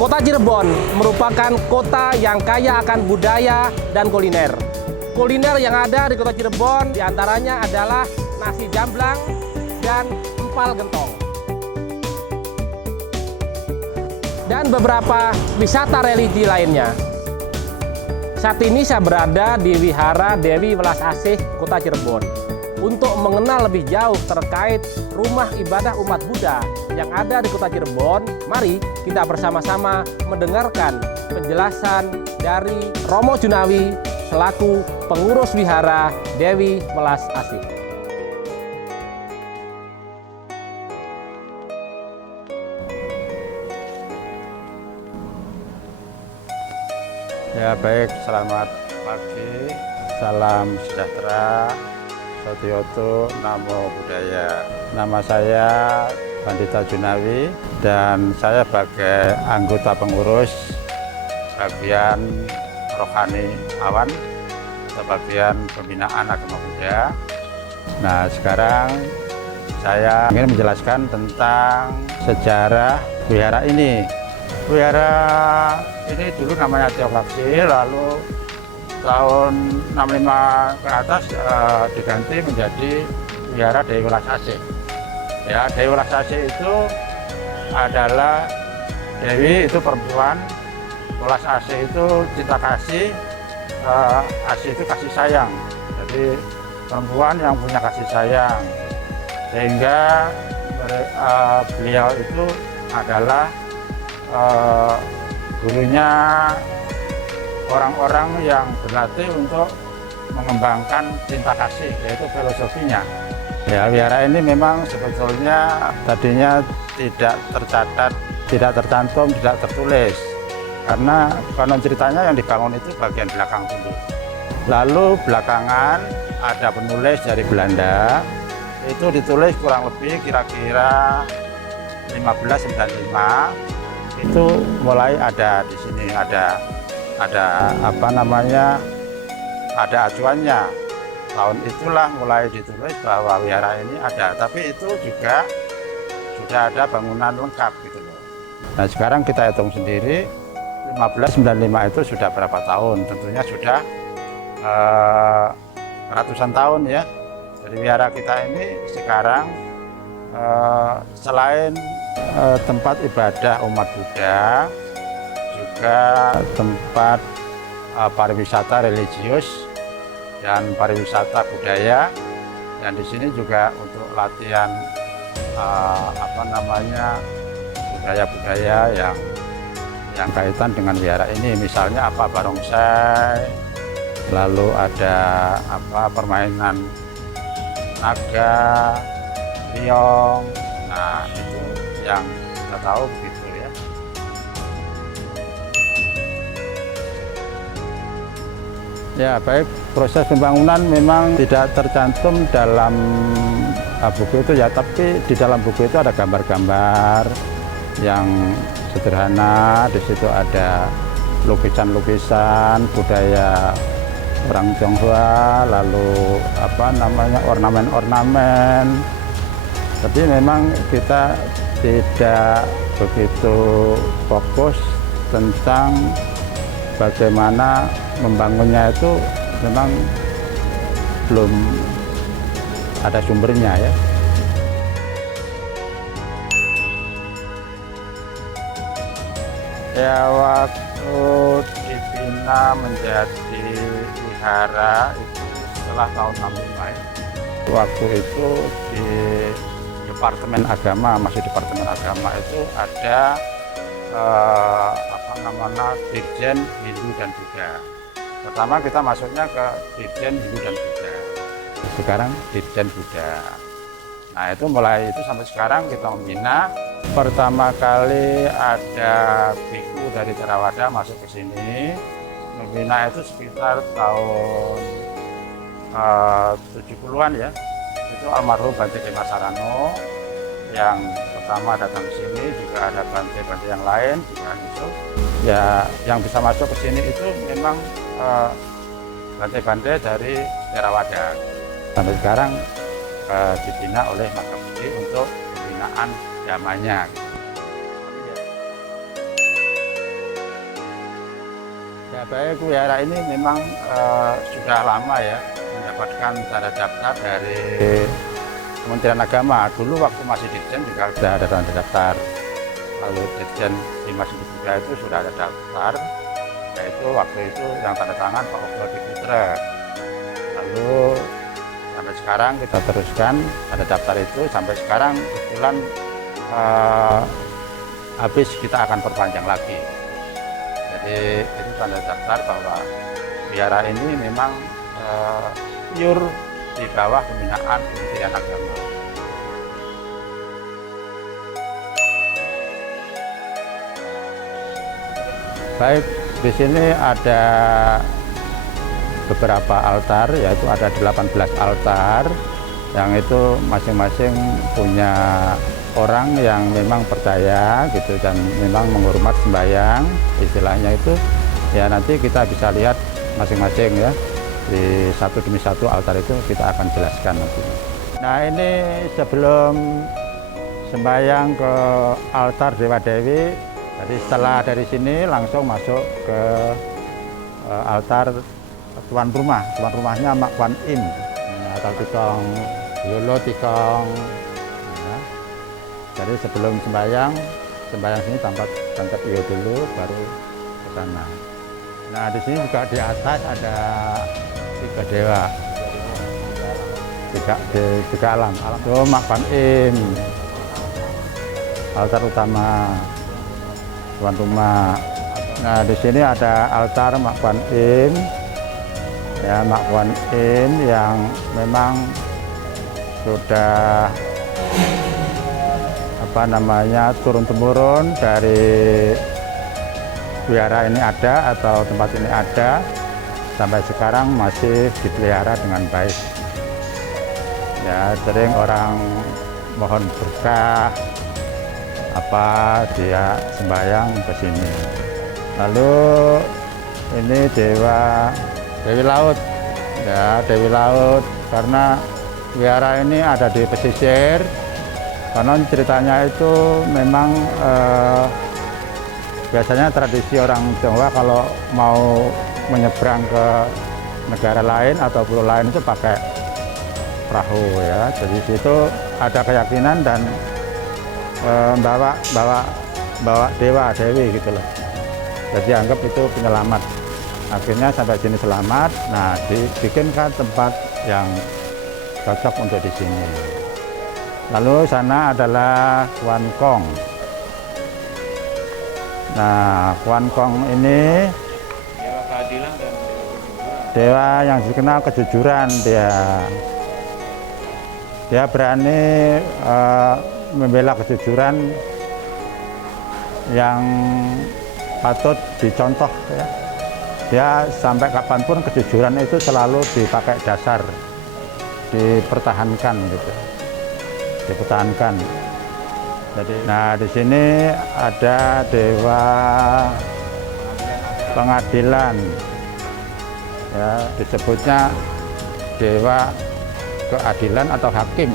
Kota Cirebon merupakan kota yang kaya akan budaya dan kuliner. Kuliner yang ada di Kota Cirebon diantaranya adalah nasi jamblang dan empal gentong. Dan beberapa wisata religi lainnya. Saat ini saya berada di Wihara Dewi Welas Asih, Kota Cirebon. Untuk mengenal lebih jauh terkait rumah ibadah umat Buddha yang ada di Kota Cirebon, mari kita bersama-sama mendengarkan penjelasan dari Romo Junawi selaku pengurus Wihara Dewi Welas Asih. Ya baik, selamat pagi, salam sejahtera, Satyoto, Namo Buddhaya. Nama saya Pandita Junawi dan saya sebagai anggota pengurus bagian rohani awan atau bagian pembinaan agama Buddha. Nah sekarang saya ingin menjelaskan tentang sejarah wihara ini. Wihara ini dulu namanya Teokraksi, lalu tahun 65 ke atas diganti menjadi Wihara Dewi Welas Asih. Ya, Dewi Welas Asih itu adalah Dewi itu perempuan, Welas Asih itu cinta kasih, Asih itu kasih sayang. Jadi perempuan yang punya kasih sayang, sehingga beliau itu adalah gurunya orang-orang yang berlatih untuk mengembangkan cinta kasih, yaitu filosofinya. Ya, wihara ini memang sebetulnya tadinya tidak tercatat, tidak tercantum, tidak tertulis. Karena konon ceritanya yang dibangun itu bagian belakang dulu. Lalu belakangan ada penulis dari Belanda, itu ditulis kurang lebih kira-kira 1595. Itu mulai ada di sini, ada apa namanya, ada acuannya. Tahun itulah mulai ditulis bahwa wihara ini ada, tapi itu juga sudah ada bangunan lengkap gitu loh. Nah sekarang kita hitung sendiri 1595 itu sudah berapa tahun? Tentunya sudah ratusan tahun ya. Jadi wihara kita ini sekarang selain tempat ibadah umat Buddha, juga tempat pariwisata religius dan pariwisata budaya, dan di sini juga untuk latihan apa namanya, budaya-budaya yang kaitan dengan wihara ini, misalnya apa barongsai, lalu ada apa permainan naga, riong. Nah itu yang kita tahu begitu ya. Ya baik, proses pembangunan memang tidak tercantum dalam buku itu ya, tapi di dalam buku itu ada gambar-gambar yang sederhana. Di situ ada lukisan-lukisan budaya orang Tionghoa, lalu apa namanya, ornamen-ornamen. Tapi memang kita tidak begitu fokus tentang bagaimana membangunnya, itu memang belum ada sumbernya ya. Ya waktu dibina menjadi wihara itu setelah tahun 65 ya. Waktu itu di Departemen Agama, masih Departemen Agama itu ada apa namanya, Dirjen Hindu dan Buddha. Pertama kita masuknya ke Dirjen Hindu dan Buddha, sekarang Dirjen Buddha. Nah itu mulai itu sampai sekarang kita membina. Pertama kali ada biku dari Theravada masuk ke sini, membina itu sekitar tahun 70-an ya. Itu almarhum Bante Kema Sarano yang pertama datang ke sini, juga ada Bante-Bante yang lain juga masuk. Ya yang bisa masuk ke sini itu memang Bante-Bante dari Theravada. Sampai sekarang dibina oleh Makabudi untuk pembinaan damanya. baik wihara ini memang sudah lama ya mendapatkan tanda daftar dari Kementerian Agama. Dulu waktu masih Ditjen juga sudah ada tanda daftar. Lalu Ditjen Dimas Pendidikan itu sudah ada daftar, yaitu waktu itu yang tanda tangan Pak Ogo Putra. Lalu sampai sekarang kita teruskan tanda daftar itu sampai sekarang kebetulan habis kita akan perpanjang lagi. Jadi itu tanda daftar bahwa wihara ini memang pure di bawah pembinaan Kementerian Agama. Baik, di sini ada beberapa altar, yaitu ada 18 altar, yang itu masing-masing punya orang yang memang percaya gitu dan memang menghormat sembahyang, istilahnya itu ya nanti kita bisa lihat masing-masing ya di satu demi satu altar itu kita akan jelaskan nanti. Nah ini sebelum sembahyang ke altar Dewa Dewi, jadi setelah dari sini langsung masuk ke altar tuan rumahnya Mak Kuan Im atau tikong lolo tikong. Jadi sebelum sembahyang sini tangkap iyo dulu baru ke sana. Nah di sini juga di atas ada 3 dewa, tiga alam. Itu Mak Kuan Im, altar utama tuan rumah. Nah di sini ada altar Mak Kuan Im, ya Mak Kuan Im yang memang sudah turun-temurun dari wihara ini ada atau tempat ini ada sampai sekarang masih dipelihara dengan baik. Ya sering orang mohon berkah dia sembahyang ke sini. Lalu ini Dewi Laut, ya Dewi Laut karena wihara ini ada di pesisir. Karena ceritanya itu memang biasanya tradisi orang Tionghoa kalau mau menyeberang ke negara lain atau pulau lain itu pakai perahu ya. Jadi situ ada keyakinan dan bawa dewa dewi gitu loh. Jadi anggap itu penyelamat. Akhirnya sampai sini selamat. Nah dibikinkan tempat yang cocok untuk di sini. Lalu sana adalah Kuan Kong. Nah, Kuan Kong ini dewa keadilan dan dewa yang dikenal kejujuran dia. Dia berani membela kejujuran yang patut dicontoh ya. Dia sampai kapanpun kejujuran itu selalu dipakai dasar, dipertahankan gitu. Dipertahankan. Jadi, nah di sini ada dewa pengadilan, ya disebutnya dewa keadilan atau hakim.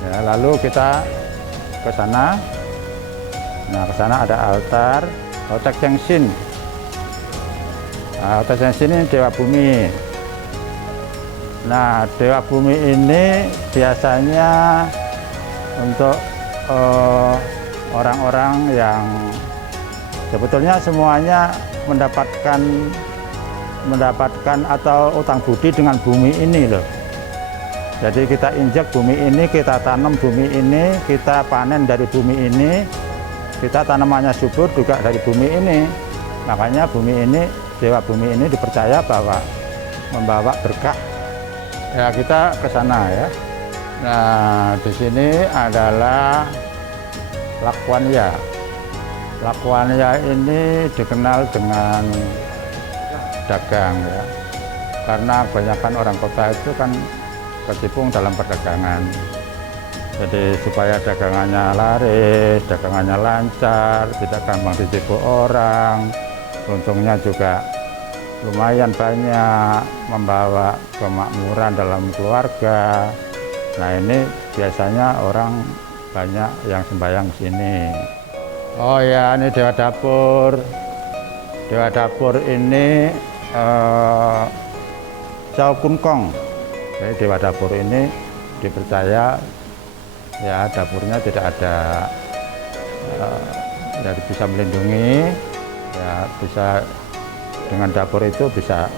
Ya, lalu kita ke sana. Nah ke sana ada altar Otek Chengsin. Nah, Otek Chengsin ini dewa bumi. Nah, dewa bumi ini biasanya untuk orang-orang yang sebetulnya semuanya mendapatkan atau utang budi dengan bumi ini loh. Jadi kita injak bumi ini, kita tanam bumi ini, kita panen dari bumi ini, kita tanamannya subur juga dari bumi ini. Makanya bumi ini, dewa bumi ini dipercaya bahwa membawa berkah. Ya kita ke sana ya. Nah di sini adalah Lakwanya. Lakwanya ini dikenal dengan dagang ya. Karena kebanyakan orang kota itu kan kecimpung dalam perdagangan. Jadi supaya dagangannya laris, dagangannya lancar, tidak gampang ditipu orang. Untungnya juga lumayan banyak, membawa kemakmuran dalam keluarga. Nah ini biasanya orang banyak yang sembahyang di sini. Oh ya, ini dewa dapur. Dewa Dapur ini Chow Kun Kong. Jadi Dewa Dapur ini dipercaya ya dapurnya tidak ada jadi bisa melindungi, ya bisa dengan dapur itu bisa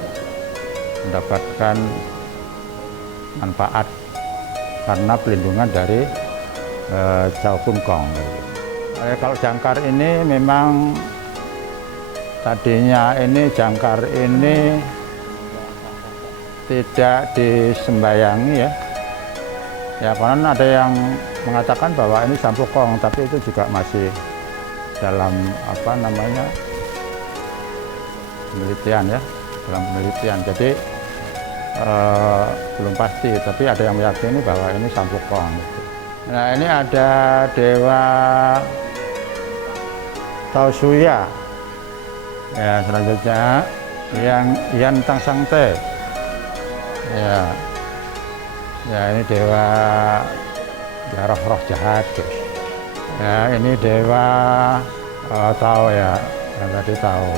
mendapatkan manfaat karena pelindungan dari Chow Kun Kong. Kalau jangkar ini memang tadinya ini jangkar ini tidak disembayangi ya. Ya karena ada yang mengatakan bahwa ini sampukong, tapi itu juga masih dalam apa namanya penelitian ya, dalam penelitian. Jadi belum pasti, tapi ada yang meyakini bahwa ini sampukong. Nah ini ada Dewa Tao Suya. Ya selanjutnya yang Yan Tang Sang Te. Ya ini Dewa roh-roh jahat. Ya ini Dewa Tao ya, yang tadi tahu.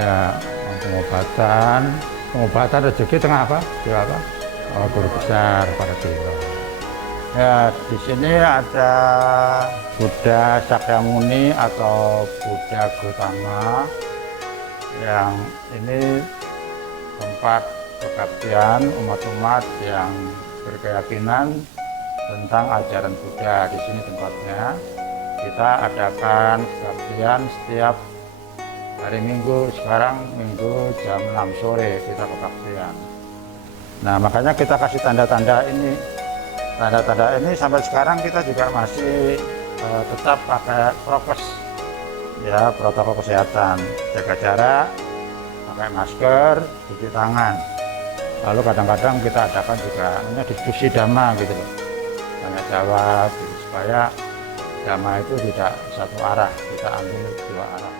Ya pengobatan rezeki tengah apa? Dewa apa? Oh, guru besar para dewa. Ya di sini ada Buddha Sakyamuni atau Buddha Gautama yang ini tempat pengabdian umat-umat yang berkeyakinan tentang ajaran Buddha. Di sini tempatnya kita adakan pengabdian setiap hari Minggu. Sekarang Minggu jam 6 sore kita pengabdian. Nah makanya kita kasih tanda-tanda ini. Tanda-tanda ini sampai sekarang kita juga masih tetap pakai prokes, ya protokol kesehatan, jaga jarak, pakai masker, cuci tangan. Lalu kadang-kadang kita adakan juga namanya diskusi dhamma gitu loh, tanya jawab gitu, supaya dhamma itu tidak satu arah, kita ambil dua arah.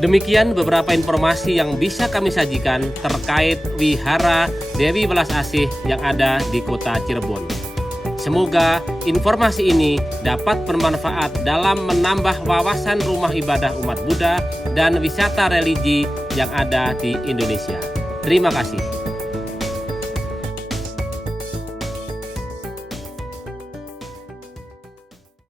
Demikian beberapa informasi yang bisa kami sajikan terkait Wihara Dewi Welas Asih yang ada di kota Cirebon. Semoga informasi ini dapat bermanfaat dalam menambah wawasan rumah ibadah umat Buddha dan wisata religi yang ada di Indonesia. Terima kasih.